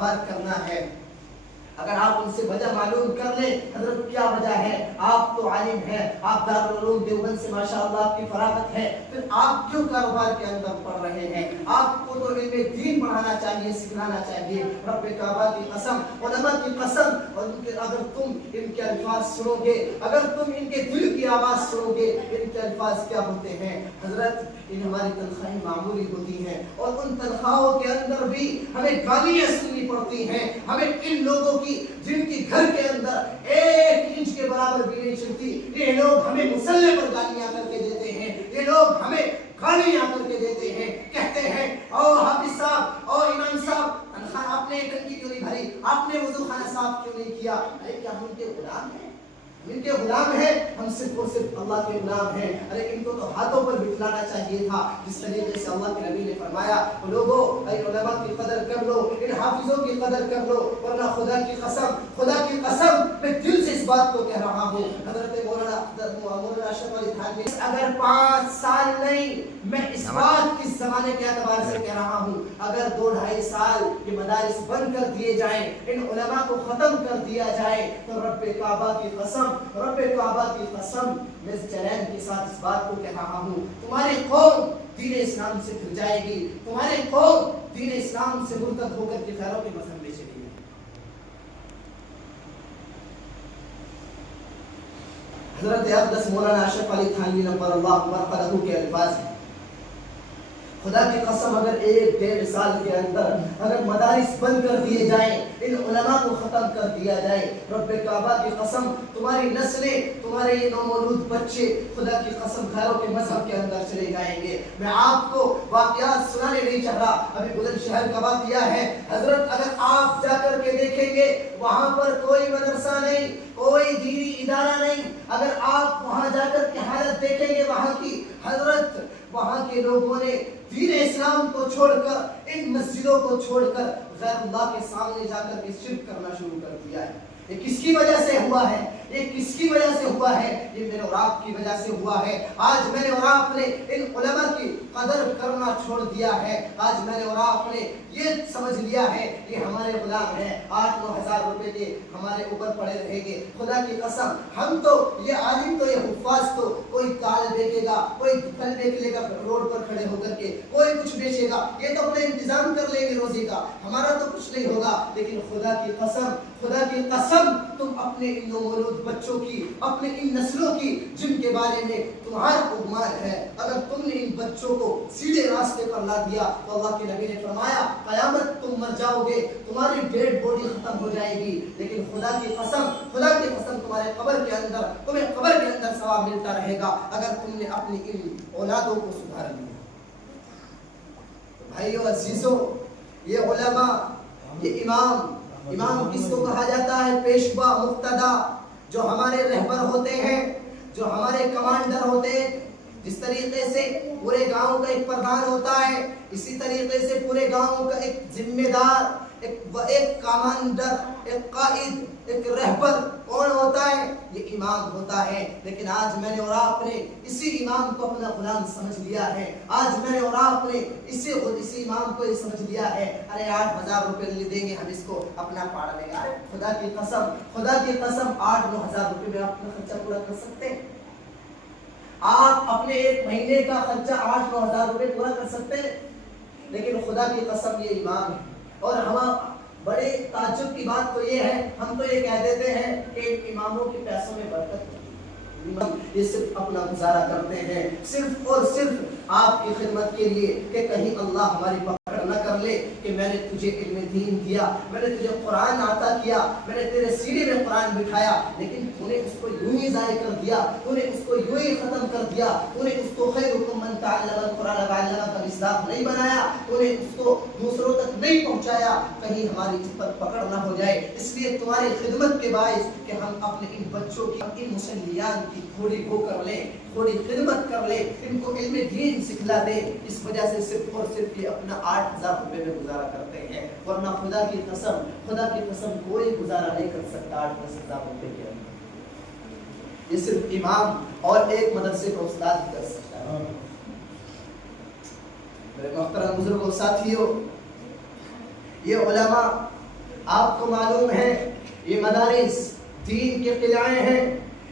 کرنا ہے. اگر آپ ان سے وجہ معلوم کر لیں حضرت کیا وجہ ہے، آپ تو عالم ہیں، آپ دارالعلوم دیوبند سے ماشاءاللہ آپ کی فراغت ہے، پھر آپ کیوں کاروبار کے اندر پڑھ رہے ہیں؟ آپ کو تو علم دین پڑھانا چاہیے، سکھلانا چاہیے. رب کعبہ کی قسم، علماء کی قسم، اور اگر تم ان کے الفاظ سنو گے، اگر تم ان کے دل کی آواز سنو گے، ان کے الفاظ کیا ہوتے ہیں حضرت؟ ان ہماری تنخواہیں معمولی ہوتی ہیں، اور ان تنخواہوں کے اندر بھی ہمیں گالیاں سننی پڑتی ہیں. ہمیں ان لوگوں کی جن کی گھر کے اندر 1 انچ کے برابر بھی نہیں چلتی، یہ لوگ ہمیں مسلح پر گالیاں کر کے دیتے ہیں، یہ لوگ ہمیں گالیاں کر کے دیتے ہیں، کہتے ہیں او حافظ صاحب، او امام صاحب، تنخواہ آپ نے ٹنکی کیوں نہیں بھری، آپ نے وضو خانہ صاف کیوں نہیں کیا؟ ارے کیا ہم ان کے غلام ہیں؟ ان کے غلام ہیں؟ ہم صرف اور صرف اللہ کے غلام ہیں. ارے ان کو تو ہاتھوں پر بٹھلانا چاہیے تھا، جس طریقے سے اللہ کے نبی نے فرمایا لوگوں اے علماء کی قدر کر لو، ان حافظوں کی قدر کر لو، ورنہ خدا کی قسم میں دل سے اس بات کو کہہ رہا ہوں. حضرت مولانا اشرف علی تھانوی اگر 5 سال نہیں، میں اس بات کی زمانے کے اعتبار سے کہہ رہا ہوں، اگر 2-2.5 سال یہ مدارس بند کر دیے جائیں، ان علماء کو ختم کر دیا جائے، تو رب کعبہ کی قسم میں چیلنج کے ساتھ اس بات کو کہہ رہا ہوں، تمہاری قوم دین اسلام سے پھر جائے گی، تمہاری قوم دین اسلام سے مرتد ہو کر کے خیروں کے مذہب میں چلی گئی. حضرت اقدس مولانا اشرف علی تھانوی نور اللہ مرقدہ کے الفاظ ہیں، خدا کی قسم اگر 1-1.5 سال کے اندر اگر مدارس بند کر دیے جائیں، ان علماء کو ختم کر دیا جائے، رب کعبہ کی قسم تمہاری نسلیں، تمہارے یہ نومولود بچے خدا کی قسم گھروں کے مذہب کے اندر چلے جائیں گے. میں آپ کو واقعات سنانے نہیں چاہ رہا، ابھی بلند شہر کا واقعہ ہے حضرت. اگر آپ جا کر کے دیکھیں گے وہاں پر کوئی مدرسہ نہیں، کوئی دینی ادارہ نہیں. اگر آپ وہاں جا کر کے حالت دیکھیں گے وہاں کی حضرت، وہاں کے لوگوں نے دین اسلام کو چھوڑ کر، ان مسجدوں کو چھوڑ کر غیر اللہ کے سامنے جا کر کے شرک کرنا شروع کر دیا ہے. یہ کس کی وجہ سے ہوا ہے؟ یہ کس کی وجہ سے ہوا ہے؟ یہ میرے اور آپ کی وجہ سے ہوا ہے. آج میں نے اور آپ نے ان علماء کی قدر کرنا چھوڑ دیا ہے. آج میں نے اور آپ نے یہ سمجھ لیا ہے یہ ہمارے غلام ہیں، 8-9 ہزار روپے کے ہمارے اوپر پڑے رہیں گے. خدا کی قسم ہم تو یہ عالم تو یہ حفاظ تو کوئی کال بیچے گا، کوئی پھل بیچ لے گا روڈ پر کھڑے ہو کر کے، کوئی کچھ بیچے گا، یہ تو اپنے انتظام کر لیں گے روزی کا، ہمارا تو کچھ نہیں ہوگا. لیکن خدا کی قسم تم اپنے ان نومولود بچوں کی، اپنے ان نسلوں کی جن کے بارے میں تمہارا گمان ہے، اگر تم نے ان بچوں کو سیدھے راستے پر لا دیا تو اللہ کے نبی نے فرمایا قیامت تم مر جاؤ گے، تمہاری ڈیڈ باڈی ختم ہو جائے گی، لیکن خدا کی قسم تمہارے قبر کے اندر، تمہیں قبر کے اندر ثواب ملتا رہے گا اگر تم نے اپنی ان اولادوں کو سدھار لیا. بھائیو عزیزو، یہ علماء، یہ امام کس کو کہا جاتا ہے؟ پیشوا، مقتدا، جو ہمارے رہبر ہوتے ہیں، جو ہمارے کمانڈر ہوتے ہیں. جس طریقے سے پورے گاؤں کا ایک پردھان ہوتا ہے، اسی طریقے سے پورے گاؤں کا ایک ذمہ دار، ایک کمانڈر، ایک قائد، ایک رہبر کون ہوتا ہے؟ یہ امام ہوتا ہے. لیکن آج میں نے اور آپ نے اسی امام کو اپنا غلام سمجھ لیا ہے. آج میں نے اور آپ نے اسی امام کو یہ سمجھ لیا ہے ارے 8,000 روپے لے دیں گے ہم اس کو اپنا پاڑ لیں گے. خدا کی قسم 8-9 ہزار روپے میں آپ اپنا خرچہ پورا کر سکتے ہیں؟ آپ اپنے 1 مہینے کا خرچہ 8-9 ہزار روپے پورا کر سکتے ہیں؟ لیکن خدا کی قسم یہ امام ہے. اور ہم بڑے تعجب کی بات تو یہ ہے، ہم تو یہ کہہ دیتے ہیں کہ اماموں کے پیسوں میں برکت ہے، یہ صرف اپنا گزارا کرتے ہیں صرف اور صرف آپ کی خدمت کے لیے کہ کہیں اللہ ہماری پکڑ نہ کر لے کہ میں نے تجھے علم دین دیا، میں نے تجھے قرآن عطا کیا، میں نے تیرے سینے میں قرآن بٹھایا، لیکن تو نے اس کو یوں ہی ضائع کر دیا، تو نے اس کو یوں ہی ختم کر دیا، تو نے اس کو خیرکم من تعلم القرآن وعلمہ کا مصداق نہیں بنایا، تو نے اس کو دوسروں تک نہیں پہنچایا، کہیں ہماری اس پر پکڑ نہ ہو جائے. اس لیے تمہاری خدمت کے باعث کہ ہم اپنے ان بچوں کی، ان مسلیان کی تھوڑی وہ کر لیں، تھوڑی خدمت کر لیں، ان کو علم دین سکھلا دیں. اس وجہ سے صرف اور صرف یہ اپنا 8,000 روپے میں گزارا کرتے ہیں، ورنہ خدا کی قسم کوئی گزارا نہیں کر سکتا 8-10 ہزار روپے کے اندر. یہ صرف امام اور ایک مدرسے کا استاد کر سکتا ہے. میرے محترم بزرگوں، ساتھیوں، یہ علماء آپ کو معلوم ہے یہ مدارس دین کے قلعے ہیں،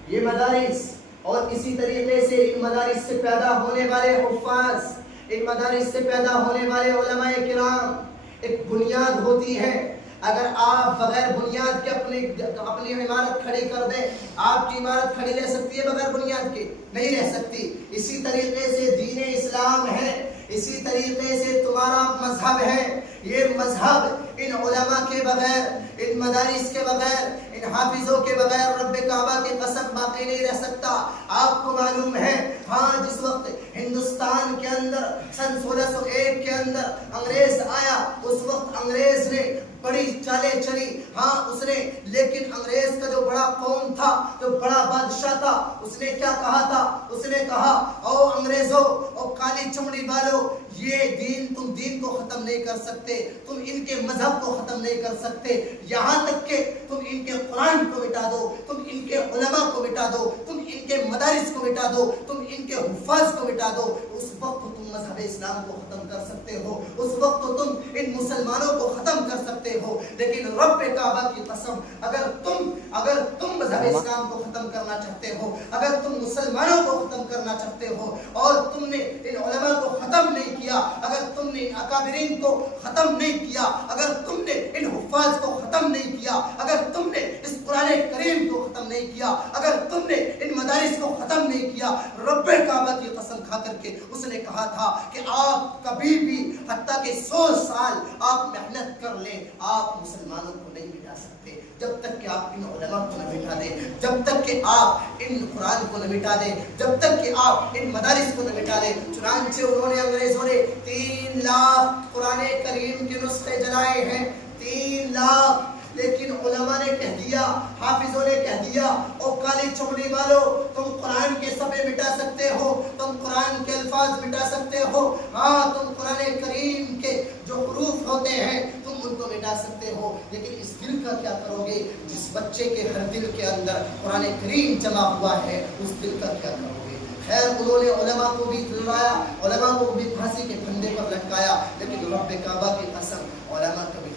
یہ مدارس، اور اسی طریقے سے ان مدارس سے پیدا ہونے والے حفاظ، ان مدارس سے پیدا ہونے والے علماء کرام ایک بنیاد ہوتی ہے۔ اگر آپ بغیر بنیاد کے اپنی عمارت کھڑی کر دیں، آپ کی عمارت کھڑی رہ سکتی ہے بغیر بنیاد کے؟ نہیں رہ سکتی۔ اسی طریقے سے دین اسلام ہے، اسی طریقے سے تمہارا مذہب ہے، یہ مذہب ان علماء کے بغیر، ان مدارس کے بغیر، ان حافظوں کے بغیر رب کعبہ کی قسم باقی نہیں رہ سکتا۔ آپ کو معلوم ہے ہاں جس وقت ہندوستان کے اندر سن 1601 کے اندر انگریز آیا، اس وقت انگریز نے بڑی چالیں چلی، ہاں اس نے، لیکن انگریز کا جو بڑا قوم تھا، جو بڑا بادشاہ تھا، اس نے کیا کہا تھا؟ اس نے کہا او انگریزوں، او کالی چمڑی والو، یہ دین، تم دین کو ختم نہیں کر سکتے، تم ان کے مذہب کو ختم نہیں کر سکتے، یہاں تک کہ تم ان کے قرآن کو مٹا دو، تم ان کے علماء کو مٹا دو، تم ان کے مدارس کو مٹا دو، تم ان کے حفاظ کو مٹا دو، اس وقت تم مذہب اسلام کو ختم کر سکتے ہو، اس وقت تم ان مسلمانوں کو ختم کر سکتے ہو۔ لیکن رب کعبہ کی قسم، اگر تم مذہب اسلام کو ختم کرنا چاہتے ہو، اگر تم مسلمانوں کو ختم کرنا چاہتے ہو، اور تم نے ان علماء کو ختم نہیں کیا، اگر تم نے ان اکابرین کو ختم نہیں کیا، اگر تم نے ان حفاظ کو ختم نہیں کیا، اگر تم نے اس قرآن کریم کو ختم نہیں کیا، اگر تم نے ان مدارس کو ختم نہیں کیا، رب کعبہ کی قسم کھا کر کے اس نے کہا تھا کہ آپ کبھی بھی، حتیٰ کہ 100 سال آپ محنت کر لیں، آپ مسلمانوں کو نہیں مٹا سکتے جب تک کہ آپ ان علماء کو نہ مٹا دیں، جب تک کہ آپ ان قرآن کو نہ مٹا دیں، جب تک کہ آپ ان مدارس کو نہ مٹا دیں۔ چنانچہ انہوں نے، انگریزوں نے 3 لاکھ قرآن کریم کے نسخے جلائے ہیں، 3 لاکھ، لیکن علماء نے کہہ دیا، حافظوں نے کہہ دیا، او کالی چمڑی والو، تم قرآن کے صفحے مٹا سکتے ہو، تم قرآن کے الفاظ مٹا سکتے ہو، ہاں تم قرآن کریم کے جو حروف ہوتے ہیں تم ان کو مٹا سکتے ہو، لیکن اس دل کا کیا کرو گے جس بچے کے ہر دل کے اندر قرآن کریم جمع ہوا ہے، اس دل کا کیا کرو گے؟ خیر انہوں نے علماء کو بھی دلوایا، علماء کو بھی پھانسی کے پھندے پر لٹکایا، لیکن رب کعبہ کی قسم علماء کبھی